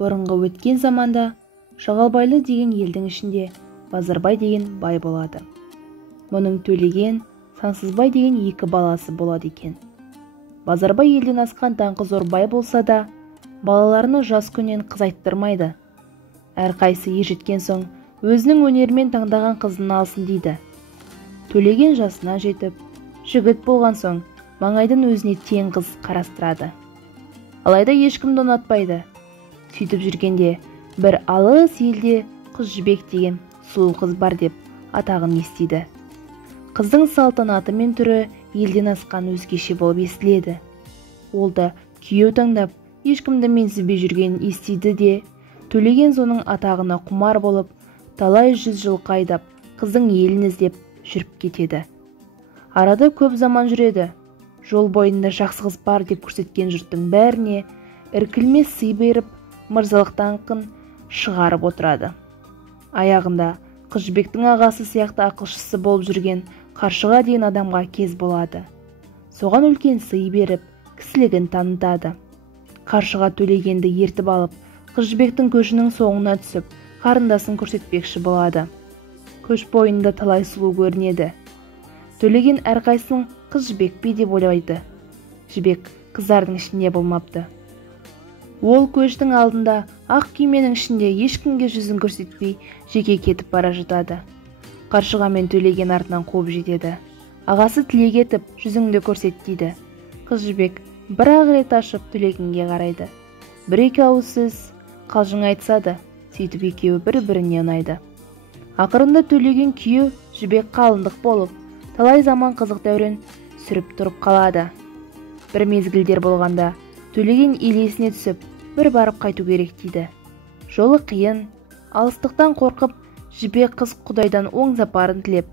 Бұрынғы өткен заманда Жағалбайлы деген елдің ішінде Базарбай деген бай болады. Мұның Төлеген, Сансызбай деген екі баласы болады екен. Базарбай елден асқан даңқы зор бай болса да, балаларını жас күннен қыз айттырмайды. Әрқайсы ержеткен соң өзінің өнерімен таңдаған қызын алсын дейді. Төлеген жасына жетіп, жігіт болған соң маңайдың өзіне тең қыз қарастырады. Алайда ешкімді ұнатпайды. Сөйтіп жүргенде бір алыс елде Қыз Жібек деген сұлу қыз бар деп атағын естиді. Қыздың салтанаты мен түрі елден асқан өзгеше болып естіледі. Ол да күйеу таңдап, ешкімді менсінбей жүргенін естиді де, Төлеген соның атағына құмар болып, талай 100 жыл қайдап, қыздың елін іздеп жүріп кетеді. Арада көп заман жүреді. Жол бойында жақсы қыз бар деп көрсеткен жұрттың бәріне іркілмес сый беріп, мырзалық даңқын шығарып отырады. Аяғында Қыз Жібектің ағасы сияқты ақылшысы болып жүрген Қаршыға деген адамға кез болады. Соған үлкен сый беріп, кісілігін танытады. Қаршыға Төлегенді ертіп алып, Қыз Жібектің көшінің соңына түсіп, қарындасын көрсетпекші болады. Көш бойында талай сұлу көрінеді. Төлеген әрқайсының Қыз Жібек пе деп ойлайды. Жібек қыздардың ішінде болмапты. Ол көштің алдында ақ күйменің ішінде ешкімге жүзін көрсетпей жеке кетіп бара жатады. Қаршыға мен Төлеген артынан қуып жетеді. Ағасы тілек етіп, жүзіңді көрсет дейді. Қыз Жібек бір-ақ рет ашып Төлегенге қарайды. Бір-екі ауыз сөз қалжың айтысады. Сөйтіп екеуі бір-біріне ұнайды. Ақырында Төлеген күйеу Жібек қалыңдық болып, талай заман қызық дәурен сүріп тұрып қалады. Бір мезгілдер болғанда Төлеген елесіне түсіп, бір барып қайту керек дейді. Жолы қиын, алыстықтан қорқып, Жібек қыз Құдайдан оң сапарын тілеп,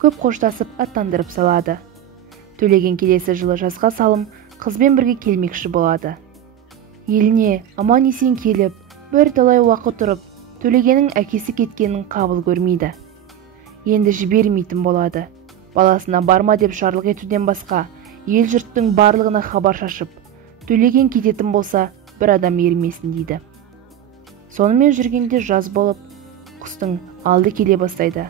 көп қоштасып аттандырып салады. Төлеген келесі жылы жазға салым қызбен бірге келмекші болады. Еліне аман-есен келіп, бір талай уақыт тұрып, Төлегеннің әкесі кеткенін қабыл көрмейді. Енді жібермейтін болады. Баласына барма деп жарлық етуден басқа, ел жұрттың барлығына хабар шашып, Төлеген кететін болса, бір адам ермесін дейді. Сонымен жүргенде жаз болып, құстың алды келе бастайды.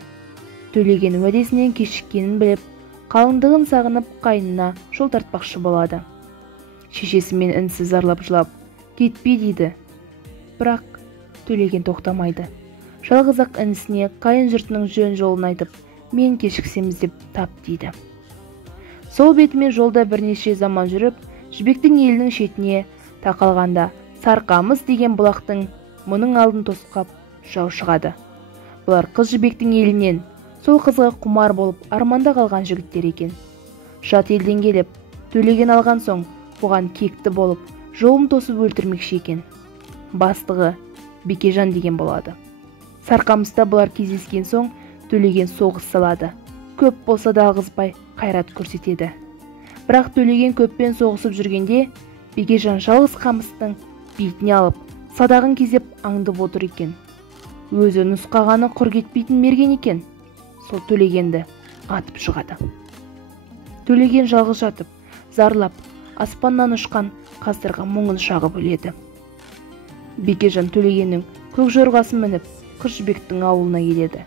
Төлеген уәдесінен кешіккенін біліп, қалыңдығын сағынып қайнына жол тартпақшы болады. Шешесімен інсіз зарлап жылап, кетпе дейді. Бірақ Төлеген тоқтамайды. Жалғыз-ақ інісіне қайын жұртының жөн жолын айтып, мен кешіксеміз деп тап дейді. Сол бетімен жолда бірнеше заман жүріп, Жібектің елінің шетіне тақалғанда Сарқамыс деген бұлақтың мұның алдын тосқап жау шығады. Бұлар Қыз Жібектің елінен, сол қызға құмар болып арманда қалған жігіттер екен. Жат елден келіп, Төлеген алған соң, бұған кекті болып, жолын тосып өлтірмекші екен. Бастығы Бекежан деген болады. Сарқамыста бұлар кездескен соң, Төлеген соғыс салады. Көп болса да алғызбай қайрат көрсетеді. Бірақ Төлеген көппен соғысып жүргенде, Бекежан жалғыз қамыстың бетіне алып, садағын кезеп аңдып отыр екен. Өзі нұсқағаны құр кетпейтін мерген екен. Сол Төлегенді атып шығады. Төлеген жалғыз жатып, зарлап, аспаннан ұшқан қаздырға мұңын шағып өледі. Бекежан Төлегеннің көк жорғасын мініп, Қыз Жібектің ауылына келеді.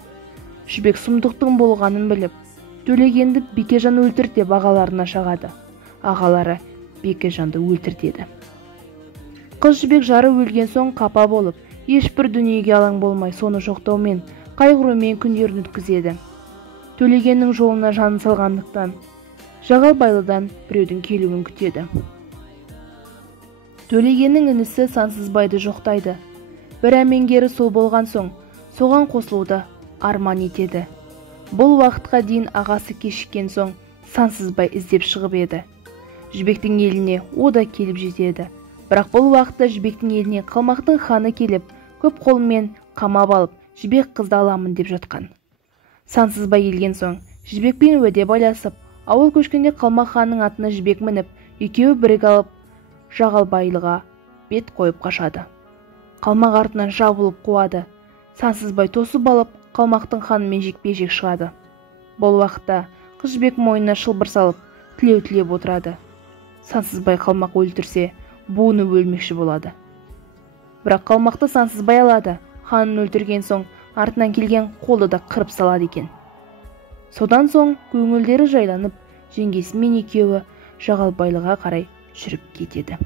Жібек сұмдықтың болғанын біліп, Төлегенді Бекежан өлтір деп ағаларына шағады. Ағалары Бекежанды өлтіртеді. Қыз Жібек жары өлген соң қапа болып, ешбір дүниеге алаң болмай, соны жоқтаумен, қайғырумен күндерін өткізеді. Төлегеннің жолына жанын салғандықтан, Жағалбайлыдан біреудің келуін күтеді. Төлегеннің інісі Сансызбайды жоқтайды. Бір әмеңгері сол болған соң, соған қосылуды арман етеді. Бұл уақытқа дейін ағасы кешіккен соң, Сансызбай іздеп шығып еді. Жібектің еліне о да келіп жетеді. Бірақ бұл уақытта Жібектің еліне Қалмақтың ханы келіп, көп қолымен қамап алып, Жібек қызды аламын деп жатқан. Сансызбай келген соң, Жібекпен уәде байласып, ауыл көшкенде Қалмақ ханның атына Жібек мініп, екеуі бірік алып, Жағалбайлыға бет қойып қашады. Қалмақ артынан жабылып қуады. Сансызбай тосып алып, Қалмақтың ханымен жекпе-жек шығады. Бұл уақытта Қыз Жібек мойнына шылбыр салып, тілеу тілеп отырады. Сансызбай Қалмақ өлтірсе, буыны өлмекші болады. бірақ қалмақты Сансызбай алады. Ханын өлтірген соң артынан келген қолды да қырып салады екен. Содан соң көңілдері жайланып, жеңгесімен екеуі Жағалбайлыға қарай жүріп кетеді.